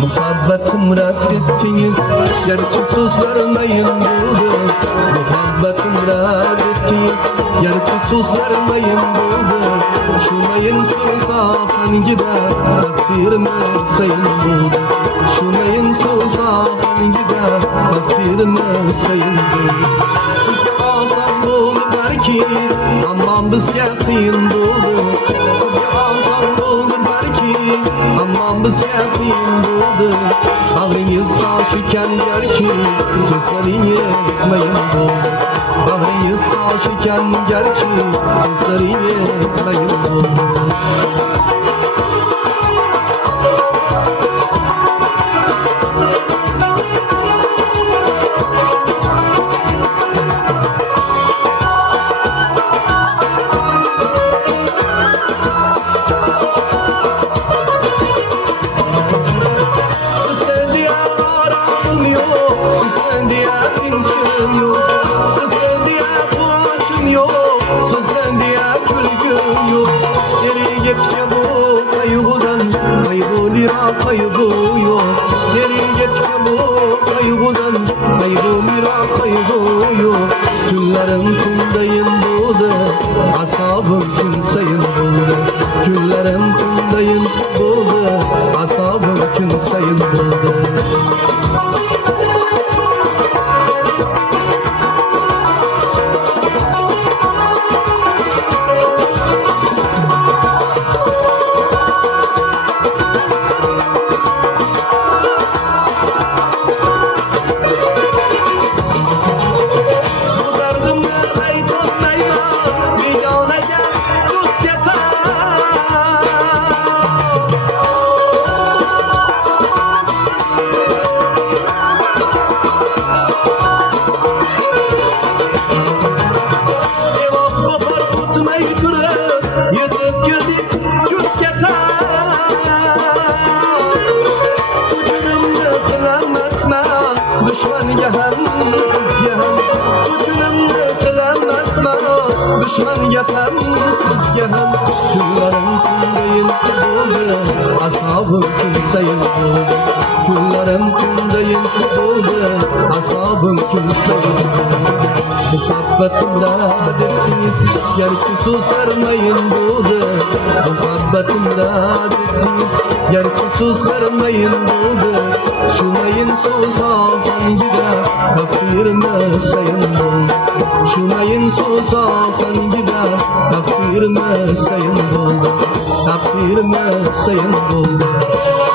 Muhabbetim red ettiniz, gerçi söz vermeyin buldu. Muhabbetim red ettiniz, gerçi söz vermeyin buldu. Şumayın söz afen gider, takdirimi sayın buldu. Şumayın söz afen gider, takdirimi sayın buldu. Sizge alsam buldu belki, aman bizge kıyın buldu. Sizge alsam buldu belki, aman bizge kıyın buldu. Bağrınız taş iken gerçi, sözleriniz mayın buldu. Bağrınız taş iken gerçi, sözleriniz mayın buldu. Sizden diye pinçin yok, sizden diye kuvvetin yok, sizden diye külgün yok. Geri geçce bu kaygıdan, kaygı lira kaygı yok. Geri geçce bu kaygıdan, kaygı lira kaygı yok. Günlerim kundayın buldu, asabım kimseyin buldu. Günlerim kundayın buldu, asabım kimseyin buldu. Düşman yapar sizge hem. Günlerim kundayın buldu, asabım kimseyin buldu. Günlerim kundayın buldu, asabım kimseyin buldu. Muhabbetim red ettiniz, gerçi söz vermeyin buldu. Muhabbetim red ettiniz, gerçi söz vermeyin buldu. Şumayın söz afen gider, takdirimi sayın buldu. Şumayın söz afen gider, takdirimi sayın buldu. Takdirimi sayın buldu.